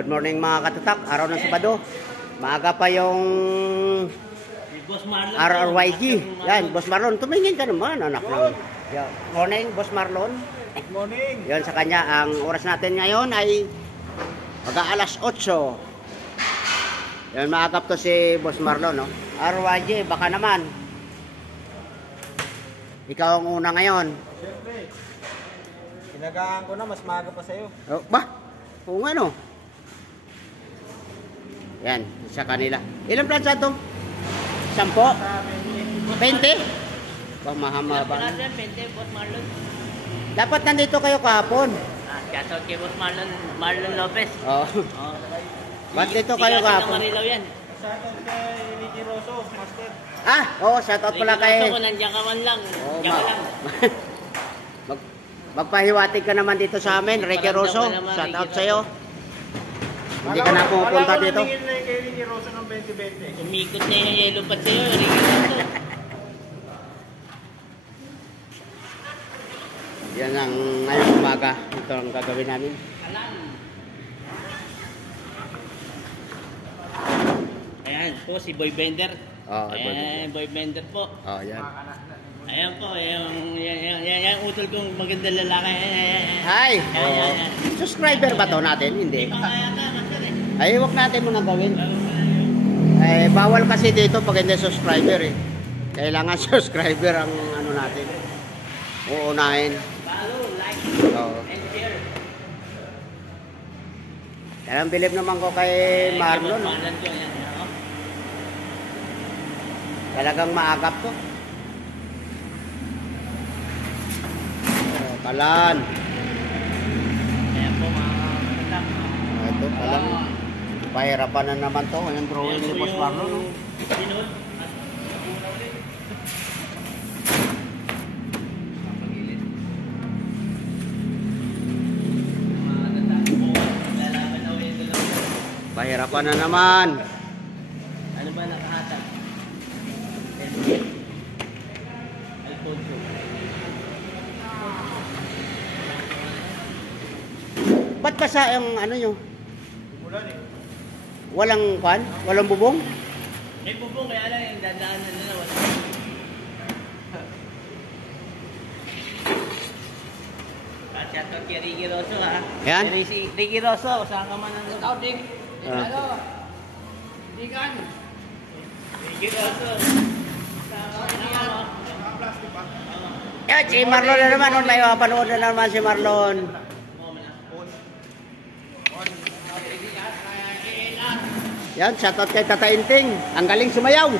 Good morning mga katatak, araw ng Sabado. Maaga pa yung RRYG. Yan, Boss Marlon, tumingin ka naman, anak ng. Morning, Boss Marlon. Good morning. Yan sa kanya, ang oras natin ngayon ay mag-aalas 8. Yan, maagap to si Boss Marlon, no? RRYG, baka naman. Ikaw ang una ngayon. Siyempre. Inagaan ko na, mas maaga pa sa'yo. Oh, ba? Oo nga, no? Yan, sa kanila. Ilang plansa to? 10? 20? Bang mahama ba? 20, Boss Marlon. Dapat nandito kayo kahapon. Shoutout kay Boss Marlon Lopez. Oh. Ba't dito kayo kahapon? Marilaw yan. Shoutout kay Ricky Rosso, Master. Oo, shoutout pala kay... Ricky Rosso, nandiyan ka man lang. Oo, Diyan ka lang. Magpahiwatig ka naman dito sa amin, Ricky Rosso. Shoutout sa'yo. Hindi ka na pupunta dito. Alam ko na kay Ricky Rosso ng 2020. Umikot niya yung yellow pad sa'yo, Ricky Rosso. Yan ang ngayong umaga. Ito ang gagawin namin. Ayan po, si Boy Bender. Ayan, Boy Bender po. Yan. Ayan po, yan utol kong magandang lalaki. Hi! Ayan. Subscriber ba to natin? Hindi. Hindi pa kaya ka, Master eh. Ay, huwag natin muna gawin. Bawal kasi dito pag hindi subscriber eh. Kailangan subscriber ang ano natin. Uunahin. Follow, like, and share. Kaya bilib naman ko kay Marlon. Marlon ko yan. Talagang maagap to. Kalan. Ayan po mga katatak. Ito kalan. Pahirapan na naman to. Yung drawing ni Boss Marlon. Sinod. Pahirapan na naman. Ano ba nakahatag? Alfonso. Ba't basa yung ano nyo? Ulan eh. Walang kwan? Walang bubong? May bubong kaya lang yung dadaanan na wala. Shoutout kay Ricky Rosso ha. Yan. Ricky Rosso, saan ka man ang tao din? Digan. Ricky Rosso. Yan, si Marlon na naman. May mapanood na naman si Marlon. Yan, shoutout kay Tata Inting. Ang galing sumayaw.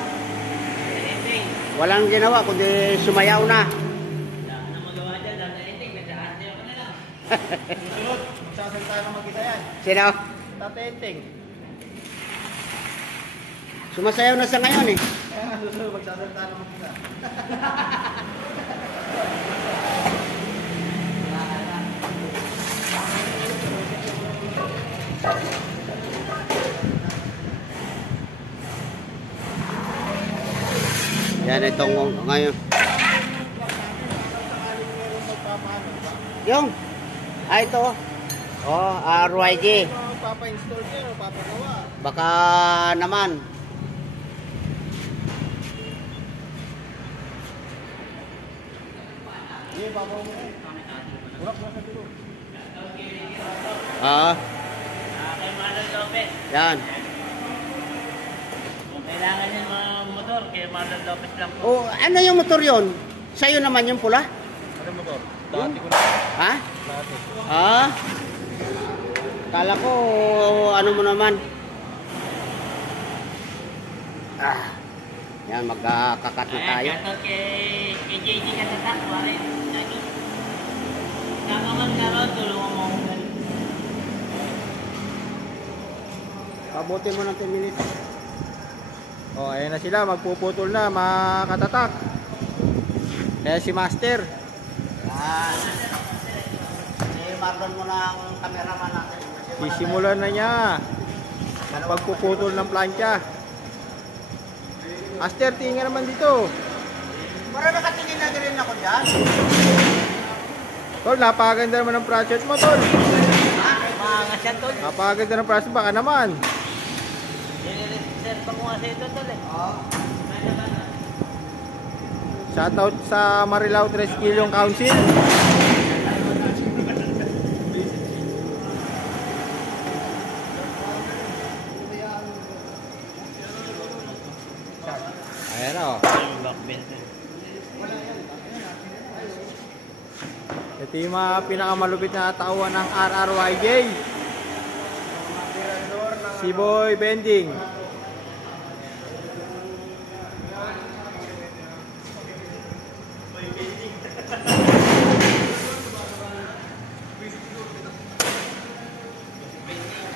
Walang ginawa kundi sumayaw na. Ano magawa dyan? Dahil nagsahanti ako na lang. Susunod, magsasalita na mag-isa yan. Sino? Tatenting. Sumasayaw na sa ngayon eh. Susunod, magsasalita na mag-isa. Yan itong ngayon. Yung ito. RYG. Papa-install niya o papagawa? Baka naman. Hindi, papagawa mo eh. Urak na sa dulo. Kay Marlon Lopez. Yan. Kung kailangan niya mga motor, kay Marlon Lopez lang po. Ano yung motor yon? Sa'yo naman yung pula? Ano motor? Dati ko na. Ha? Dati. Kala ko ano mo naman. Yan, magkakakat na tayo. Shoutout kay JJ Katatak. Bakit? Kakaman ka ron, tulungan mo akong galing. Pabuti mo ng 10 minutes. Ayan na sila, magpuputol na, mga katatak. Kaya si Master. Yan. Si Marlon mo ng cameraman natin. Sisimulan na niya ang pagpuputol ng plancha. Master, tingin naman dito. Para nakatingin na rin ako dyan. Tol, napakaganda naman ng project mo, Tol. Ha? maangas yan, tol. Napakaganda ng price. Baka naman. Nire-reserve ko nga sa'yo, tol, eh. Shoutout sa Marilao 3 Kilyong Council. Ayan o. Yung back belt, eh. Ito yung mga pinakamalupit na tauhan ng RRYJ. Siboy Bending.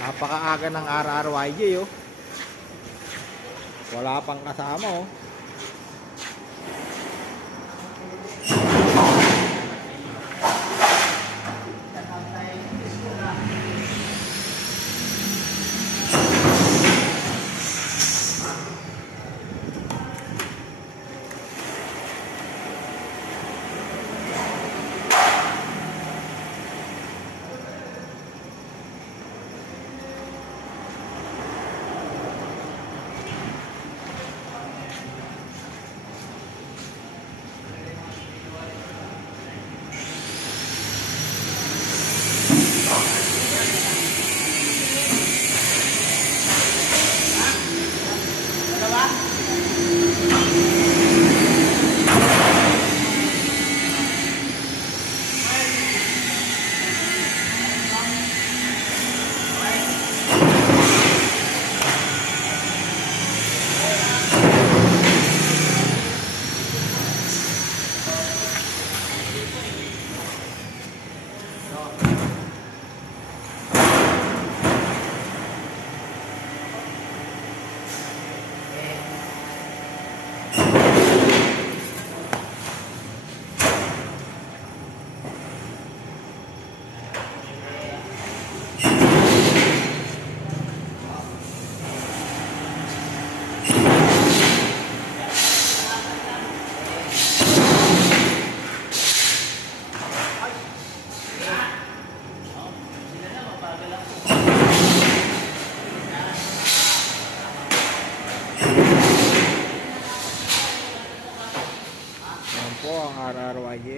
Napakaaga ng RRYJ oh. Wala pang kasama oh. Ang RRYJ.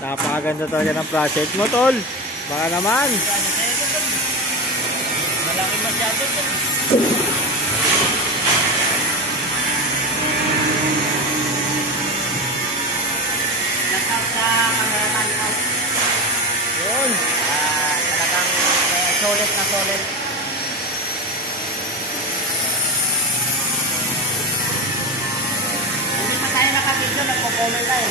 Napakaganda talaga ng project mo, tol. Baka naman. Malaki masyado, tol. Sa camera tanong. Yun. Talagang solid na solid. Hindi pa tayo nakapidyo, nagpo-comment tayo.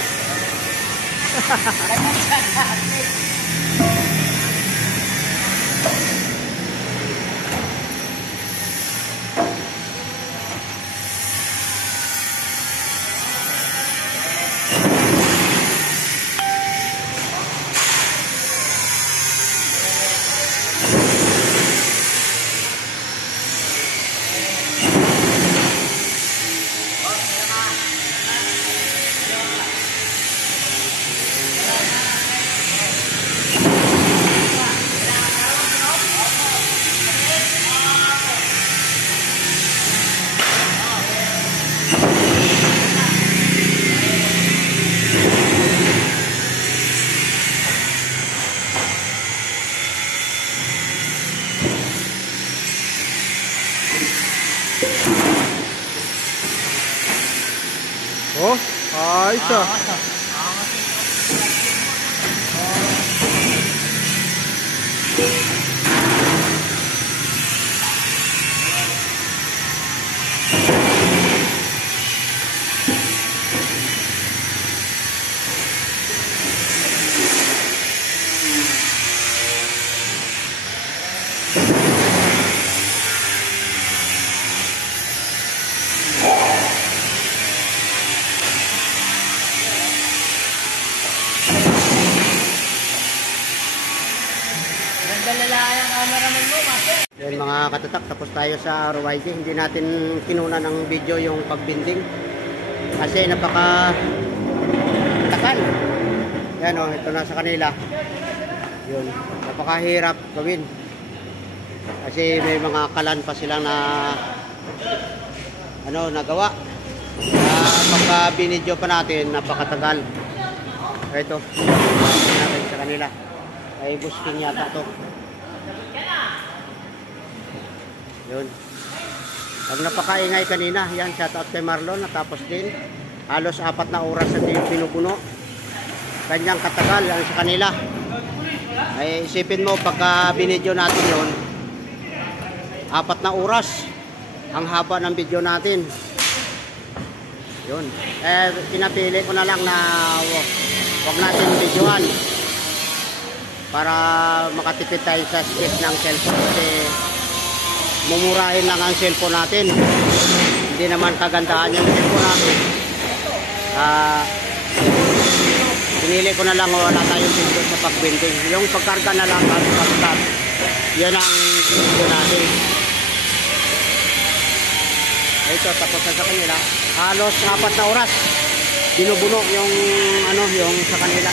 Oh, ayos ah. maganda lalaki ang cameraman mo, master. Yan mga katatak, tapos tayo sa RYD. Hindi natin kinuna ng video yung pagbinding kasi napaka takal. Yan o, ito na sa kanila. Yun, napakahirap gawin kasi may mga kalan pa silang na nagawa. Pagka binidyo pa natin, napakatagal. Ito natin sa kanila ay busking yata to. Yun. Pag napakaingay kanina, yan, shoutout kay Marlon, natapos din. Halos 4 na oras na din pinupuno. Kanyang katagal ang sa kanila. Ay isipin mo, pagka binidyo natin yon, 4 na oras. Ang haba ng video natin. Yun. Pinapili ko na lang na wag natin videohan para makatipid tayo sa space ng cellphone kasi mumurahin lang ang cellphone natin. Hindi naman kagandahan yung cellphone natin. Pinili ko na lang wala tayong video sa pagbinding. Yung pagkarga na lang at yan ang video natin. Ito, tapos na sa kanila. Halos 4 na oras. Binubuno yung yung sa kanila.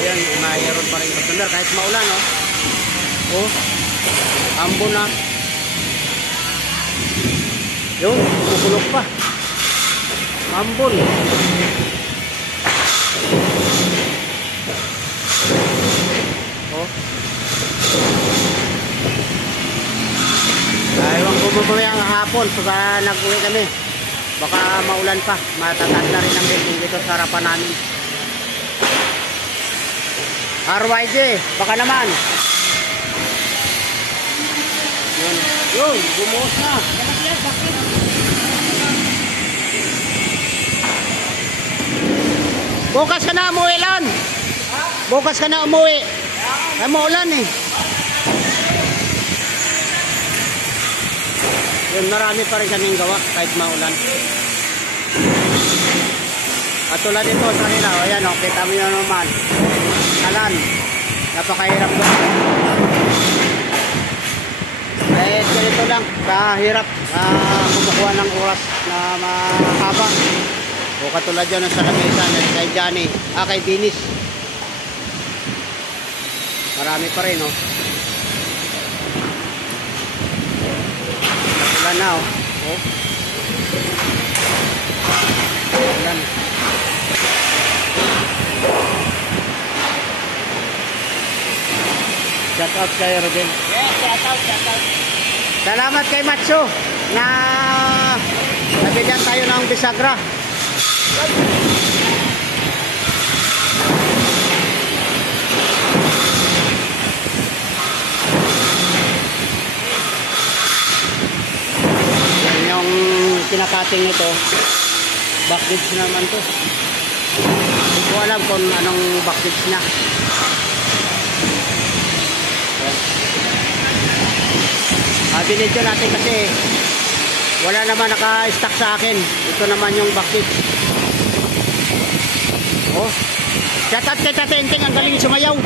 Ayan, mayroon pa rin customer kahit maulan, oh. Oh, ambon na. Yun, pupulok pa. Ambon. Oh. Ewan ko mamaya ang hapon pagka nag-uwi kami. Baka maulan pa. Matatag na rin ang building dito sa harapan namin. RYD, baka naman. Yun, bumuhos na. Bukas ka na umuwi, Lon. Bukas ka na umuwi. Ay, maulan eh. Yun, marami pa rin kaming gawa kahit maulan. At tulad dito sa kanila, ayan o, kita mo yun naman. Kalan, napakahirap doon. Eh, ganito lang, kahirap kumukuha ng oras na mahaba. O katulad yun sa kamisan, kay Johnny, kay Dinis. Marami pa rin, oh. Ulan na, oh. Ulan. Shout out kay Rodin. Yes, shout out. Salamat kay Matsu na nabigyan tayo ng bisagra. Yan yung kinakating nito. Backage naman to. Hindi ko alam kung anong backage niya. Binidyo natin kasi wala naman naka-stack sa akin. Ito naman yung backage. Oh, shout out kay Tatenteng, ang galing sumayaw.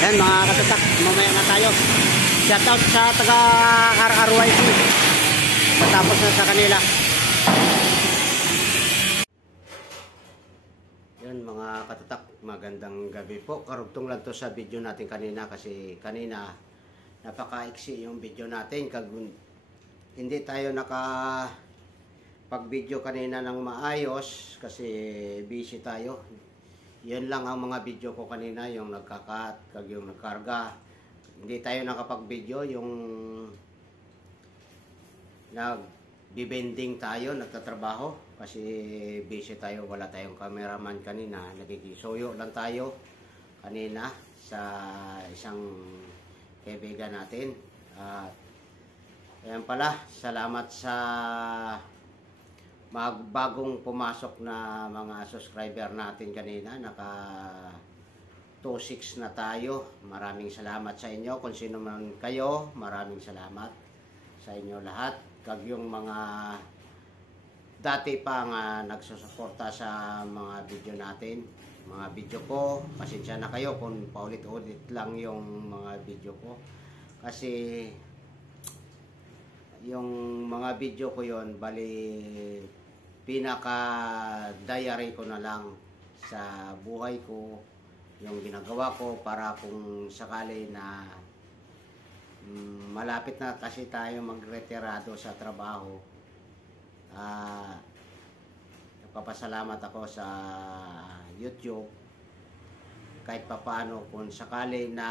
Yan mga katatak, mamaya na tayo. Shout out sa taga RRYC. Matapos na sa kanila. Yan mga katatak, magandang gabi po. Karugtong lang to sa video natin kanina kasi kanina napaka-iksi yung video natin. Hindi tayo pag-video kanina ng maayos kasi busy tayo. Yan lang ang mga video ko kanina, yung nagkakat, yung nagkarga. Hindi tayo nakapag-video, yung nagbibending tayo, nagtatrabaho kasi busy tayo, wala tayong cameraman kanina. Nagkikisuyo lang tayo kanina sa isang kaibigan natin. At ayan pala, salamat sa bagong pumasok na mga subscriber natin kanina. Naka 26 na tayo. Maraming salamat sa inyo. Kung sino man kayo, maraming salamat sa inyo lahat. Kag yung mga dati pa nga nagsusuporta sa mga video natin, mga video ko. Pasensya na kayo kung paulit-ulit lang yung mga video ko. Kasi yung mga video ko yon bali pinaka-diary ko na lang sa buhay ko, yung ginagawa ko para kung sakali na malapit na kasi tayo magretirado sa trabaho. Nagpapasalamat ako sa YouTube kahit papaano kung sakali na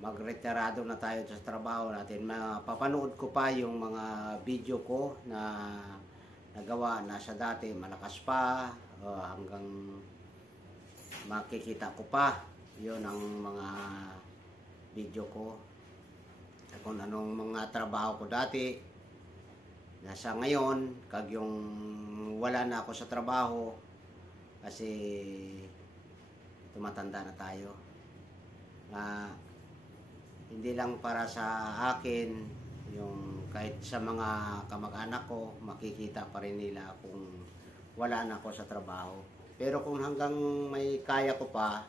magretirado na tayo sa trabaho natin, mapapanood ko pa yung mga video ko na nagawa na sa dati, malakas pa, hanggang makikita ko pa yun ang mga video ko kung anong mga trabaho ko dati nasa ngayon, kag yung wala na ako sa trabaho kasi tumatanda na tayo. Hindi lang para sa akin, yung kahit sa mga kamag-anak ko, makikita pa rin nila kung wala na ako sa trabaho. Pero kung hanggang may kaya ko pa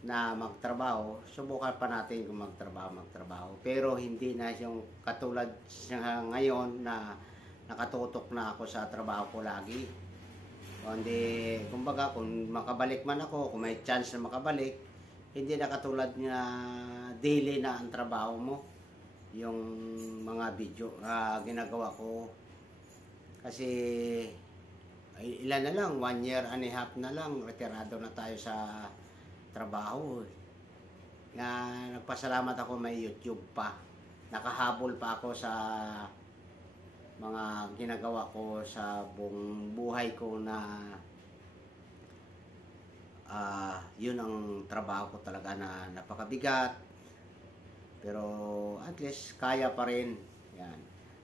na magtrabaho, subukan pa natin kung magtrabaho. Pero hindi na yung katulad sa ngayon na nakatutok na ako sa trabaho ko lagi. Kundi, kumbaga, kung makabalik man ako, kung may chance na makabalik, hindi na katulad na daily na ang trabaho mo. Yung mga video ginagawa ko. Kasi ilan na lang, 1 year and a half na lang, retirado na tayo sa trabaho. Nagpasalamat ako may YouTube pa. Nakahabol pa ako sa mga ginagawa ko sa buong buhay ko na yun ang trabaho ko talaga na napakabigat. Pero at least kaya pa rin. Yan.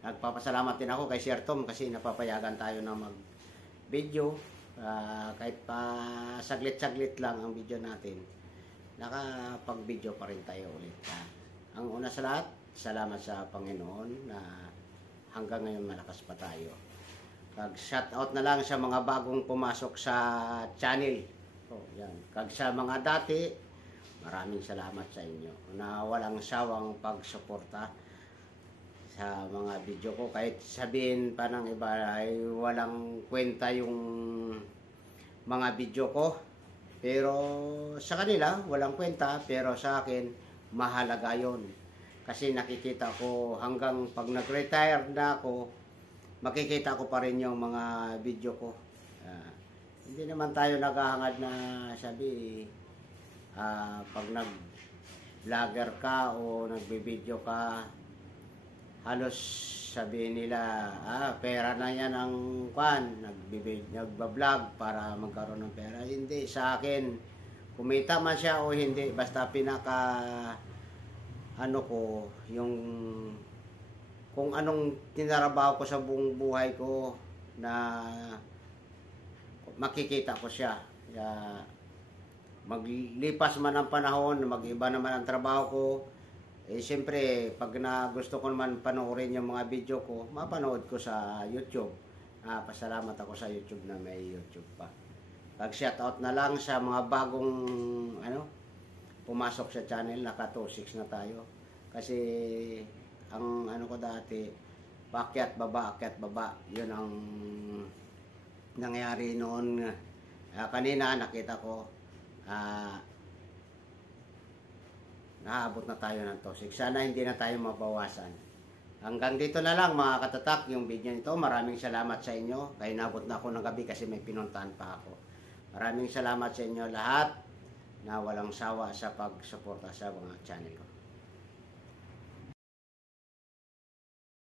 Nagpapasalamat din ako kay Sir Tom kasi napapayagan tayo na mag-video. Kahit pa saglit-saglit lang ang video natin, nakapag-video pa rin tayo ulit. Ang una sa lahat, salamat sa Panginoon na hanggang ngayon malakas pa tayo. Kag-shoutout na lang sa mga bagong pumasok sa channel. Yan. Kag sa mga dati, maraming salamat sa inyo na walang sawang pagsuporta sa mga video ko. Kahit sabihin pa ng iba ay walang kwenta yung mga video ko, pero sa kanila walang kwenta, pero sa akin mahalaga yon. Kasi nakikita ko hanggang pag nag-retire na ako, makikita ko pa rin yung mga video ko. Hindi naman tayo naghahangad na sabi pag nag-vlogger ka o nagbe-video ka, halos sabihin nila, pera na yan ang nagbablog para magkaroon ng pera. Hindi, sa akin, kumita man siya o hindi, basta yung kung anong tinarabaho ko sa buong buhay ko na makikita ko siya. Maglipas man ang panahon, mag-iba naman ang trabaho ko, siyempre, pag gusto ko naman panoorin yung mga video ko, mapanood ko sa YouTube. Pasalamat ako sa YouTube na may YouTube pa. Pag-shoutout na lang sa mga bagong pumasok sa channel, naka 2.6 na tayo. Kasi ang ko dati, paakyat baba. Yun ang nangyari noon. Kanina nakita ko, naabot na tayo ng 2.6. Sana hindi na tayo mabawasan. Hanggang dito na lang mga katatak yung video nito. Maraming salamat sa inyo. Kaya nabot na ako ng gabi kasi may pinuntahan pa ako. Maraming salamat sa inyo lahat na walang sawa sa pagsuporta sa mga channel ko.